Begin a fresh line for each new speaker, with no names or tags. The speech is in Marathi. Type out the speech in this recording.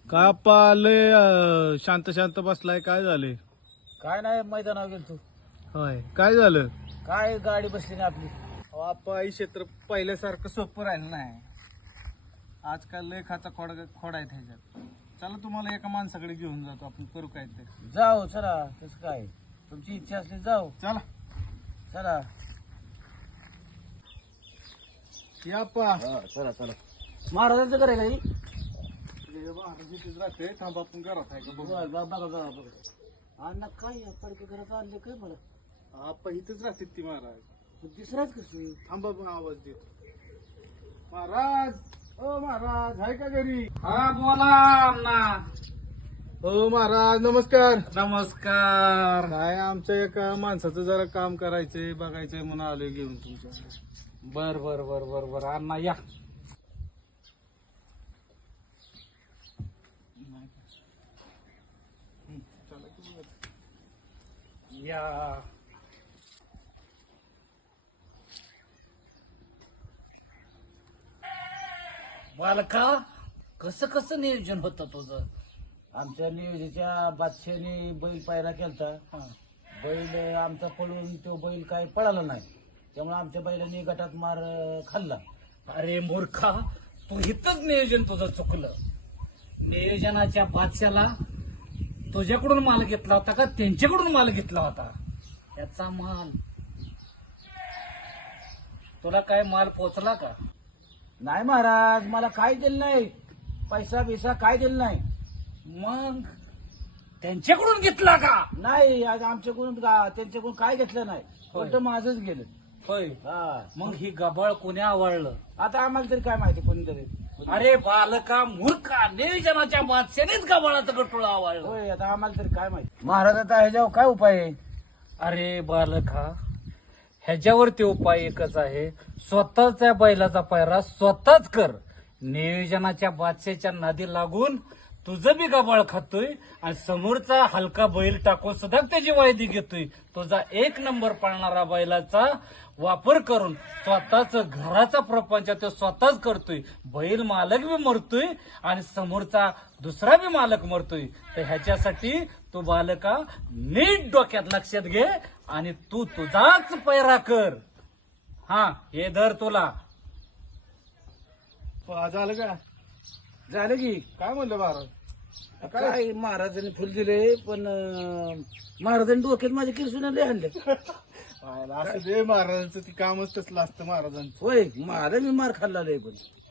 का लय शांत शांत बसलाय, काय झाले?
काय नाही, मैदानावर गेलो तू.
होय, काय झालं?
काय गाडी बसली नाही आपली.
आपा हे क्षेत्र पहिल्यासारखं सोपं राहिलं नाही. आजकाल लय खाचा खोड आहे ह्याच्यात. चला तुम्हाला एका माणसाकडे घेऊन जातो, आपण करू काय ते.
जाऊ चला, तसं काय तुमची इच्छा असली जाऊ.
चला
चला
या पा.
चला चला. महाराजांचं घर आहे काही.
राहते थांबा, आपण घरात आहे का बघू.
बघा बघा बघा. अण्णा काय पडके घरात आणलं काय मला.
आपा इथंच राहते ती महाराज.
दिसराच कसं.
थांबा पण आवाज देतो. महाराज, ओ महाराज आहे का घरी?
हा बोला अण्णा.
हो महाराज, नमस्कार.
नमस्कार.
काय आमच्या एका माणसाचं जरा काम करायचंय, बघायचंय म्हणून आलोय घेऊन तुमच्या.
बर बर बर बर बर अण्णा या. या बालका, कसं कसं नियोजन होतं तुझं? आमच्या नियोजनाच्या बादशाने बैल पायरा केलता. बैल आमचा पळून तो बैल काय पळाला नाही, त्यामुळे आमच्या बैलांनी गटात मार खाल्ला. अरे मूर्खा, तू इथंच नियोजन तुझं चुकलं. नियोजनाच्या बादशाला तुझ्याकडून माल घेतला होता का त्यांच्याकडून माल घेतला होता? याचा माल तुला काय माल पोचला का? नाही महाराज, मला काय दिलं नाही, पैसा बिसा काय दिलं नाही. मग त्यांच्याकडून घेतला का? नाही, आज आमच्याकडून त्यांच्याकडून काय घेतलं नाही, फक्त माझंच गेलं. होय. मग ही गबाळ कोणी आवडलं? आता आम्हाला तरी काय माहिती, कोणीतरी. अरे बालका मूर्खा, नियोजनाच्या बादशानेच गबाळाचं गटोळ आवडलं. होय, आता आम्हाला तरी काय माहिती. महाराजाचा ह्याच्यावर काय उपाय आहे? अरे बालका, ह्याच्यावरती उपाय एकच आहे, स्वतःच्या बैलाचा पायरा स्वतःच कर. नियोजनाच्या बादशाच्या नादी लागून तुझं बी गबाळ खातोय आणि समोरचा हलका बैल टाकून सुद्धा त्याची वायदी घेतोय. तुझा एक नंबर पळणारा बैलाचा वापर करून स्वतःच घराचा प्रपंच तो स्वतःच करतोय. बैल मालक बी मरतोय आणि समोरचा दुसरा बी मालक मरतोय. तर ह्याच्यासाठी तू बालका नीट डोक्यात लक्षात घे आणि तू तुझाच पैरा कर. हा, हे धर तुला.
झालं का?
झालं की.
काय म्हणलं महाराज?
काय महाराजांनी फुल दिले, पण महाराजांनी डोक्यात माझ्या किरसून लय आणले.
असं दे, महाराजांचं ती कामच तसलं असतं महाराजांचं.
होय, महाराज मी मार खाल्ला लय, पण